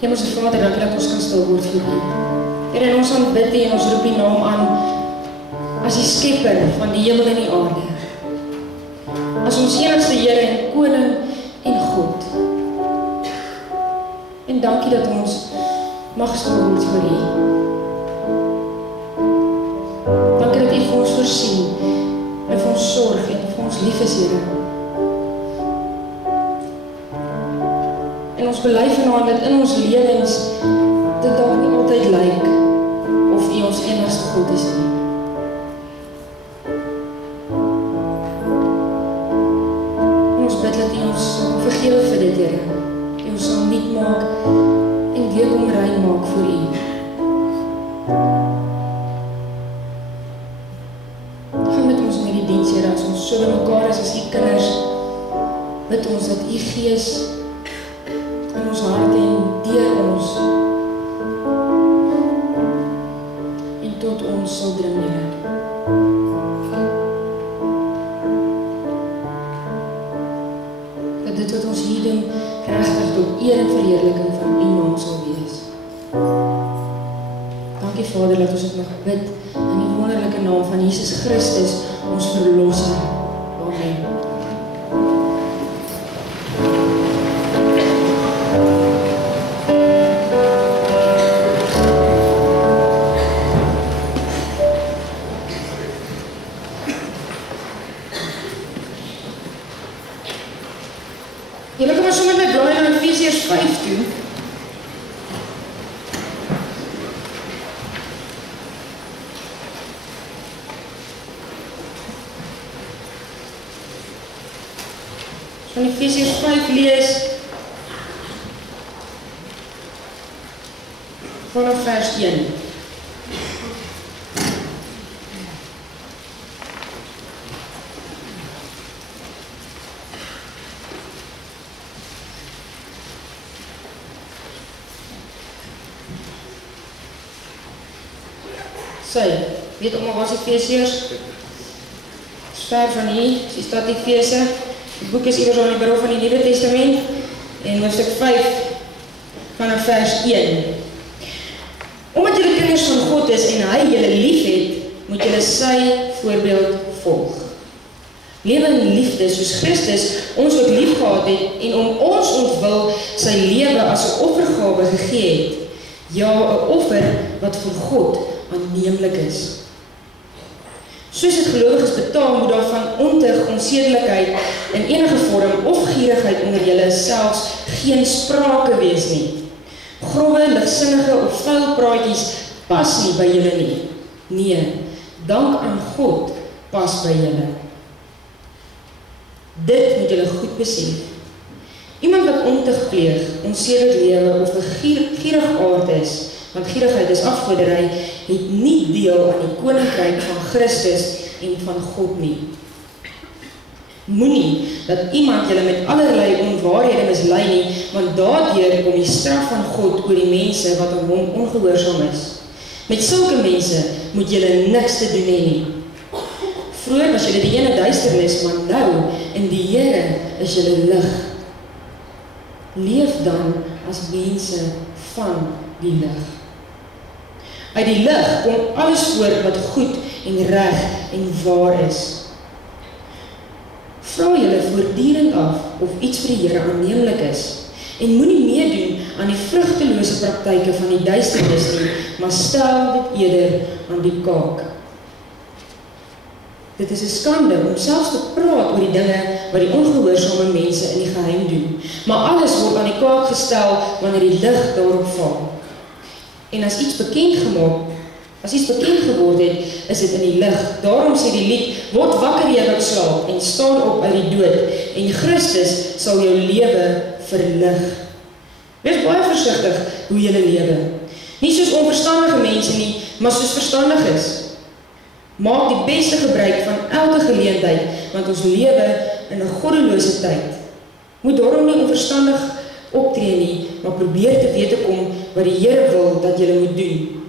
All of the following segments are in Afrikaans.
Hemelse Vader, dankie dat ons kan stil word vir U. Here, en ons aanbid U en ons roep U naam aan as die skepper van die hemel en die aarde. As ons enigste Here en Koning en God. En dankie dat ons mag stil word vir U. Dankie dat U vir ons voorsien en vir ons sorg en vir ons lief is, Here. En ons bely vanaand dat in ons lewens dit dalk nie altyd lyk of U ons enigste God is nie. En ons bid dat U ons vergewe vir dit, Here. U ons sal nuut maak en weer kom rein maak vir U. Gaan met ons met die diens, Here, as ons so by mekaar is as U kinders, bid ons dat U Gees in ons hart en deur ons en tot ons sal dring, Here. Dat dit wat ons hier doen regtig tot eer en verheerliking van U naam sal wees. Dankie Vader dat ons dit mag bid in die wonderlike naam van Jesus Christus, ons verlosser. Amen. Julle kom ons sommer met blaai na Efesiërs 5 toe. Ons gaan Efesiërs 5 lees vanaf vers 1. Weet ook maar wat is Efesiërs? Is ver van hier, is die stad Efese. Die boek is iewers aan die bureau van die Nuwe Testament en hoofstuk 5 vanaf vers 1. Omdat julle kinders van God is en hy julle lief het, moet julle sy voorbeeld volg. Lewe in liefde soos Christus ons ook lief gehad het en om ons ontwil sy lewe as 'n offergawe gegee het. Ja, 'n offer wat vir God aanneemlik is. Soos dit gelowiges betaam, moet daar van ontug, onsedelikheid in enige vorm of gierigheid onder julle selfs geen sprake wees nie. Grove, ligsinnige of vuil praatjies pas nie by julle nie. Nee, dank aan God pas by julle. Dit moet julle goed besef. Iemand wat ontug pleeg, onsedelik lewe of 'n gierige aard is, want gierigheid is afgoderry, het nie deel aan die koninkryk van Christus en van God nie. Moenie dat iemand julle met allerlei onwaarhede mislei nie, want daardeur kom die straf van God oor die mense wat aan hom ongehoorsaam is. Met sulke mense moet julle niks te doen hê nie. Vroeger was julle die ene duisternis, maar nou in die Here is julle lig. Leef dan as mense van die lig. Uit die lig kom alles voort wat goed en reg en waar is. Vra julle voortdurend af of iets vir die Here aanneemlik is en moenie meedoen aan die vrugtelose praktyke van die duisternis nie, maar stel dit eerder aan die kaak. Dit is 'n skande om selfs te praat oor die dinge wat die ongehoorsame mense in die geheim doen, maar alles word aan die kaak gestel wanneer die lig daarop val. En as iets bekend geword het, is dit in die lig. Daarom sê die lied, word wakker jy wat slaap en staan op uit die dood en Christus sal jou lewe verlig. Wees baie versigtig hoe jy lewe. Nie soos onverstandige mense nie, maar soos verstandig is. Maak die beste gebruik van elke geleentheid, want ons lewe in 'n goddelose tyd. Moet daarom nie onverstandig optree nie, maar probeer te weet kom wat die Here wil dat jy moet doen.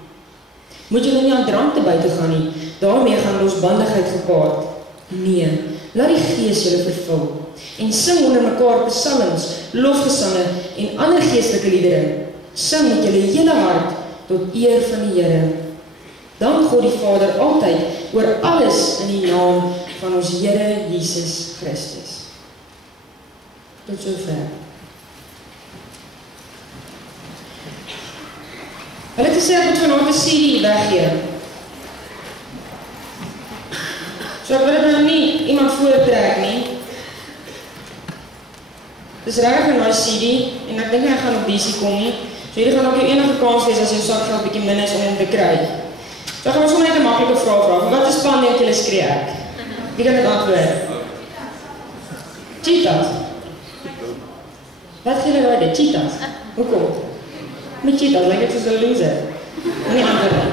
Moet jy nie aan drank te buite gaan nie, daarmee gaan losbandigheid gepaard. Nee, laat die Gees julle vervul en sing onder mekaar psalms, lofgesange en ander geestelike liedere. Sing met julle hele hart tot eer van die Here. Dank God die Vader altyd oor alles in die naam van ons Here Jesus Christus. Tot sover. Hulle het gesê ek moet vanaand 'n CD weggee. So ek wil dit nou nie iemand voortrek nie. Dis regtig 'n nice CD en ek dink hy gaan op DC kom nie. So hierdie gaan ook jou enige kans wees as jou sakgeld bietjie min is om hom te kry. So gaan ons sommer net 'n maklike vraag vra. Wat is span dink julle skree ek? Wie kan dit antwoord? Cheetahs. Wat gee julle raai? Cheetahs. Hoekom? Met cheetahs lyk dit soos 'n loser. Nie antwoord nie.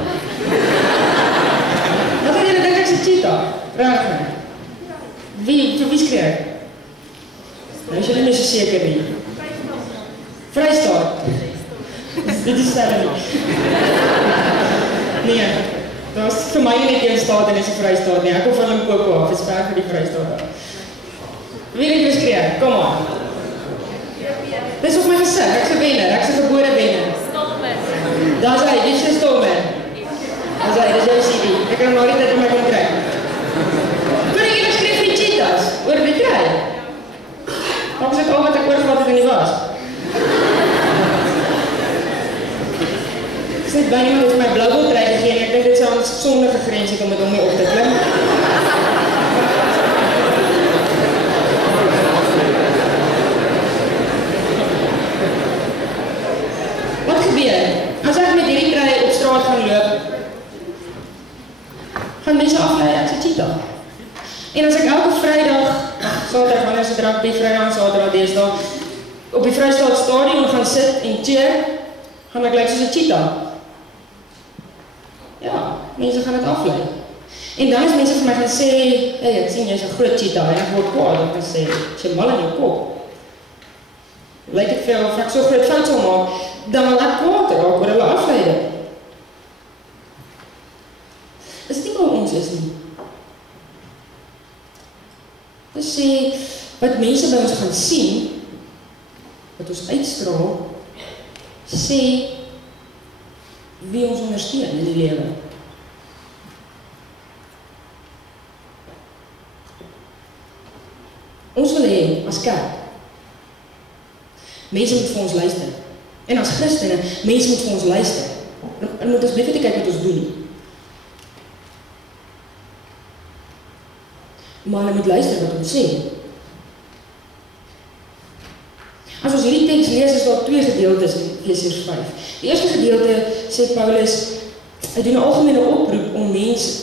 Wat gaan julle dink ek is 'n cheetah? Regtig? Wie skree ek? Nou is julle nie so seker nie. Vrystaat. Dit is selfs. Nee, dat is vir my net een staat en is 'n Vrystaat nie. Ek kom van Limpopo af, is ver vir die Vrystaat af. Wie het jy skree? Kom aan. Dis op my gesig, ek's 'n wenner, ek's 'n gebore wenner. Stolman. Daar's hy, dit is Stolman. Daar's hy, dis jou CD. Ek kan hom nou nie dit om my kon kry. Kan ek julle skree vir die cheetahs? Oor die kry? Wat is dit al wat ek oorgevat het in die was? Ek sê bijna iemand het my blauwbol trui gegee en ek dink dit sou 'n sondige grens het om dit om my op te klim. Wat gebeur? As ek met hierdie trui op straat gaan loop, gaan mense aflei ek se cheetah. En as ek elke Vrydag, Saterdag, wanneer se rugby, Vrydag en Saterdag deesdae, op die Vrystaat stadion gaan sit en cheer, gaan ek lyk soos 'n cheetah. Ja, mense gaan dit aflei. En dan is mense vir my gaan sê, hey, ek sien jy's 'n groot cheetah, en ek word kwaad, en ek sê, jy mal in jou kop. Lyk dit vir jou, of ek so groot fout sal maak, dan wil ek kwaad raak oor hulle afleiding. Is dit nie waar ons is nie? Dit sê, wat mense by ons gaan sien, wat ons uitstraal, sê wie ons ondersteun in die lewe. Ons wil hê as kerk, mense moet vir ons luister. En as Christene, mense moet vir ons luister. En moet ons bly net kyk wat ons doen. Maar hulle moet luister wat ons sê. As ons hierdie teks lees, is daar twee gedeeltes in Efesiërs 5. Die eerste gedeelte sê Paulus, hy doen 'n algemene oproep om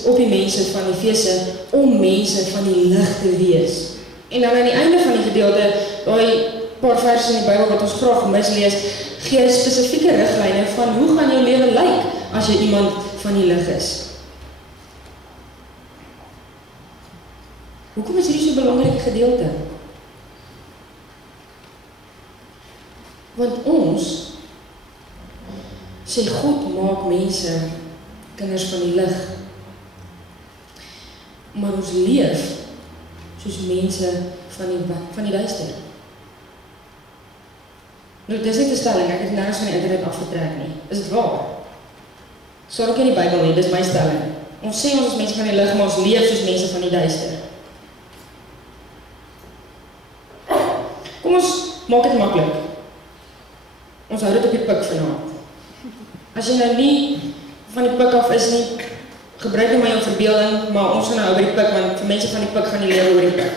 op die mense van Efese om mense van die lig te wees. En dan aan die einde van die gedeelte, daai paar verse in die Bybel wat ons graag mislees, gee spesifieke riglyne van hoe gaan jou lewe lyk as jy iemand van die lig is. Hoekom is hierdie so 'n belangrike gedeelte? Want ons sê God maak mense kinders van die lig. Maar ons leef soos mense van die duister. Nou, dis net 'n stelling, ek het nergens van die internet afgetrek nie. Is dit waar? Sou ook in die Bybel nie, dis my stelling. Ons sê ons is mense van die lig, maar ons leef soos mense van die duister. Kom ons maak dit maklik. Ons hou dit op die pik vanaand. As jy nou nie van die pik af is nie, gebruik nie my jou verbeelding, maar ons gaan nou by die pik, want vir mense van die pik gaan die lewe oor die pik.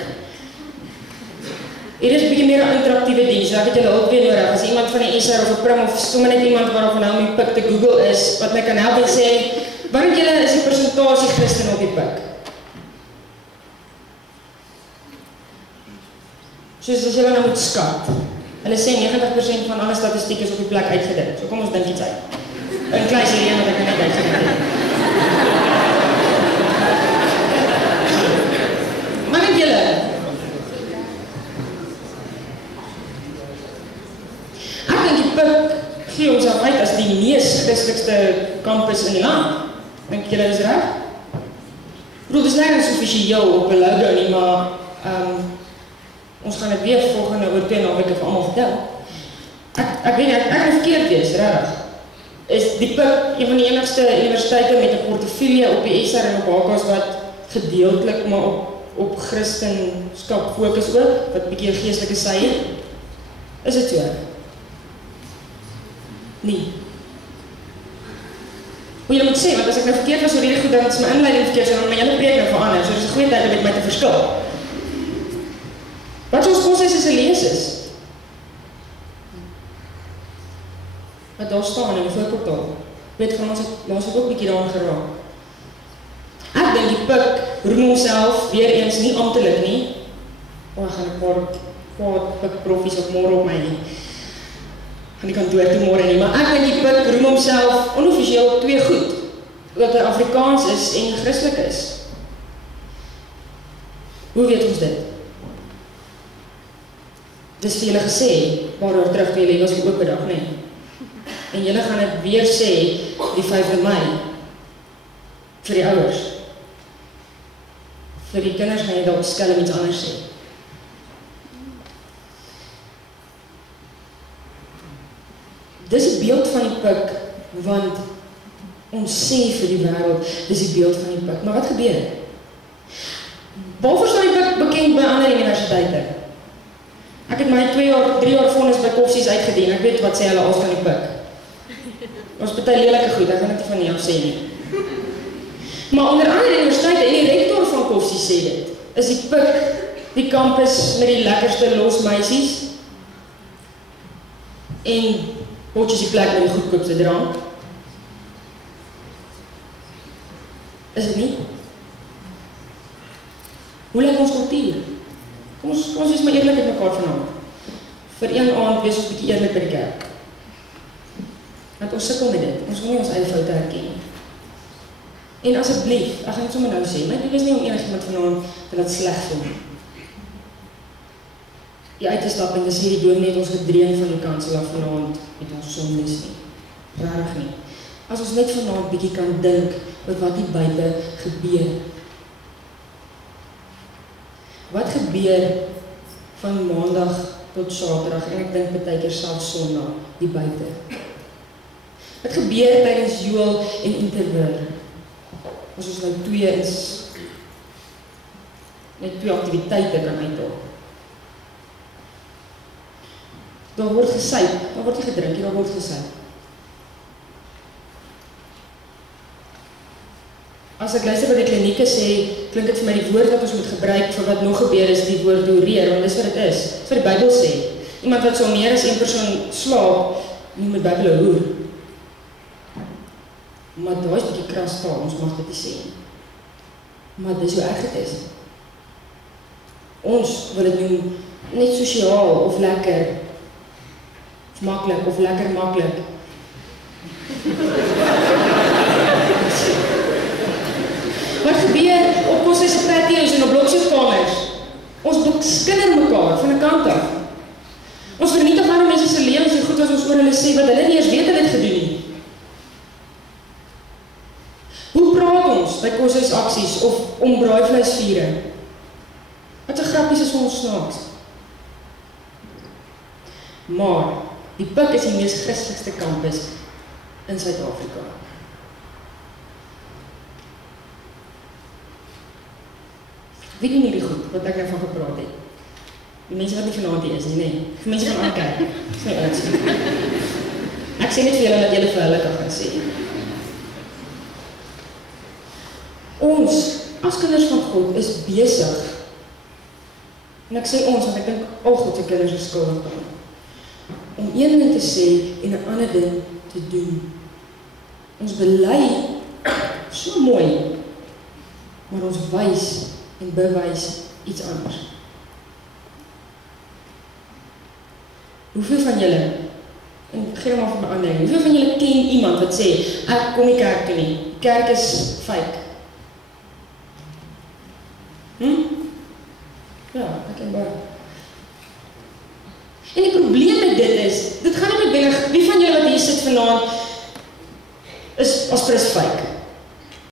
Hier is 'n bietjie meer 'n interaktiewe diens, so ek het julle hulp weer nodig. As iemand van die SR of 'n Prim of sommer net iemand waarvan nou om die pik te Google is, wat my kan help en sê, wat dink julle is die persentasie Christene op die pik? Soos as julle nou moet skat. Hulle sê 90% van alle statistiek is op die plek uitgedruk. So kom ons dink iets uit. 'n Klein serie wat ek net uitgedruk het. Maar dink julle? Ek dink die pik gee ons uit as die mees christelikste kampus in die land. Dink julle is reg? Dit is nergens offisieel op 'n logo nie, maar ons gaan dit weer volgende oor 2 naweke vir almal vertel. Ek weet nie, ek kan verkeerd wees, regtig. Is die PUK een van die enigste universiteite met 'n portefeulje op die SR en op HKS wat gedeeltelik maar op Christenskap fokus ook, wat 'n bietjie 'n geestelike sy het? Is dit so? Nee. Hoe jy moet sê, want as ek nou verkeerd was oor hierdie goed, dan is my inleiding verkeerd, so dan my hele preek nou verander, so dis 'n goeie tyd om met my te verskil. Wat ons kos is 'n lees. Wat daar staan in die voorportaal. Weet van ons het laasweek ook 'n bietjie daaraan geraak. Ek dink die PUK roem homself weer eens nie amptelik nie. Ek gaan 'n paar PUK profs op môre op my nie. Gaan die kantoor toe môre nie, maar ek dink die PUK roem homself onoffisieel twee goed. Dat hy Afrikaans is en Christelik is. Hoe weet ons dit? Dis vir julle gesê, paar jaar terug toe julle was op oop dag, nee. En julle gaan dit weer sê die 5de Mei vir die ouers. Vir die kinders gaan jy dalk skelm iets anders sê. Dis 'n beeld van die PUK, want ons sê vir die wêreld, dis die beeld van die PUK. Maar wat gebeur? Waarvoor staan die PUK bekend by ander universiteite? Ek het my 3 jaar vonnis by Koffsies uitgedien. Ek weet wat sê hulle als van die PUK. Ons party lelike goed, ek gaan dit nie van nie af sê nie. Maar onder andere universiteite en die rektor van Koffsies sê dit, is die PUK die kampus met die lekkerste los meisies en potjies die plek met die goedkoopste drank. Is dit nie? Hoe lyk ons kultuur? Kom ons wees maar eerlik met mekaar vanaand. Vir een aand wees ons bietjie eerlik by die kerk. Want ons sukkel met dit. Ons wil nie ons eie foute herken. En asseblief, ek gaan dit sommer nou sê, my doel is nie om enigiemand vanaand te laat sleg voel. Die uit te stap en te sê die dominee het ons gedreun van die kansel af vanaand met ons sondes nie. Regtig nie. As ons net vanaand bietjie kan dink oor wat hier buite gebeur. Wat gebeur van maandag tot Saterdag en ek dink baie keer selfs Sondag hier buite? Wat gebeur tydens Joel en Interwil? As ons nou net twee aktiwiteite kan uithaal. Daar word gesuip, daar word nie gedrink, daar word gesuip. As ek luister wat die klinieke sê, klink dit vir my die woord wat ons moet gebruik vir wat nog gebeur is die woord hoereer, want dis wat dit is. Dis wat die Bybel sê. Iemand wat so meer as een persoon slaap, noem die Bybel 'n hoer. Maar daar is 'n bietjie kras taal, ons mag dit nie sê. Maar dis hoe erg dit is. Ons wil dit noem net sosiaal of lekker, of maklik, of lekker maklik. Wat gebeur op ons patios en op bloksoefkamers? Ons beskinder mekaar van 'n kant af. Ons vernietig ander mense se lewens so goed as ons oor hulle sê wat hulle nie eens weet hulle het gedoen nie. Hoe praat ons by koshuisaksies of om braaivleisvure? Wat 'n grappies is vir ons snaaks. Maar die PUK is die mees Christelikste kampus in Suid-Afrika. Weet jy nie die goed wat ek nou van gepraat het? Die mense wat nie vanaand hier is nie, nee. Die mense van ander kerk. Dis nie ons. Ek sê net vir julle dat julle vir hulle kan gaan sê. Ons, as kinders van God, is besig. En ek sê ons, want ek dink al God se kinders is skuldig aan. Om een ding te sê en 'n ander ding te doen. Ons bely so mooi, maar ons wys en bewys iets anders. Hoeveel van julle, en gee maar vir my aandring, hoeveel van julle ken iemand wat sê, ek kom nie kerk toe nie, kerk is fake? Ja, ek ken baie. En die probleem met dit is, dit gaan nie noodwendig, wie van julle wat hier sit vanaand, is as pres fake?